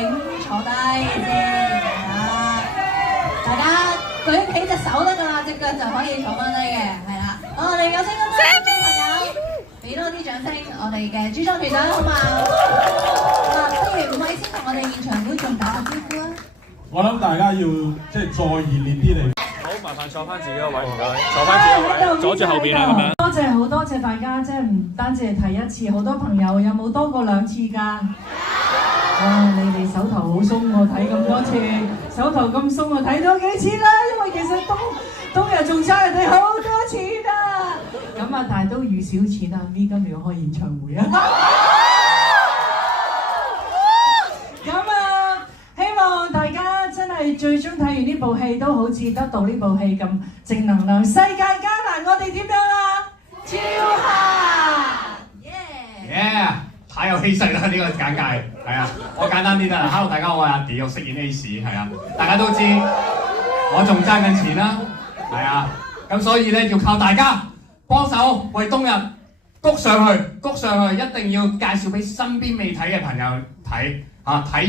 請坐低先，大家舉起隻手得㗎啦，隻腳就可以坐翻低嘅，係啦。好，我哋有請咁多觀眾朋友，俾多啲掌聲，我哋嘅主創團隊好嘛？不如5位先同我哋現場觀眾打個招呼啊！我諗大家要即係再熱烈啲嚟。好，麻煩坐翻自己個位，唔該，坐翻自己個位，阻住後邊啦咁樣。多謝好多謝大家，即係唔單止係睇一次，好多朋友有冇多過2次㗎？哇！你哋手頭好鬆喎，睇咁多次，手頭咁鬆啊，睇多幾次啦，因為其實冬日仲差人哋好多錢啊！咁啊，但係都預少錢啊，V 今日要開演唱會啊！咁啊，希望大家真係最終睇完呢部戲都好似得到呢部戲咁正能量。世界艱難，我哋點樣啊？超下！耶！太有氣勢啦！呢個簡介係啊，我簡單啲得啦。Hello， 大家好，我係阿 D， 我飾演 Ace 係啊。大家都知我仲爭緊錢啦，係啊。咁所以咧要靠大家幫手為冬日谷上去，一定要介紹俾身邊未睇嘅朋友睇嚇睇。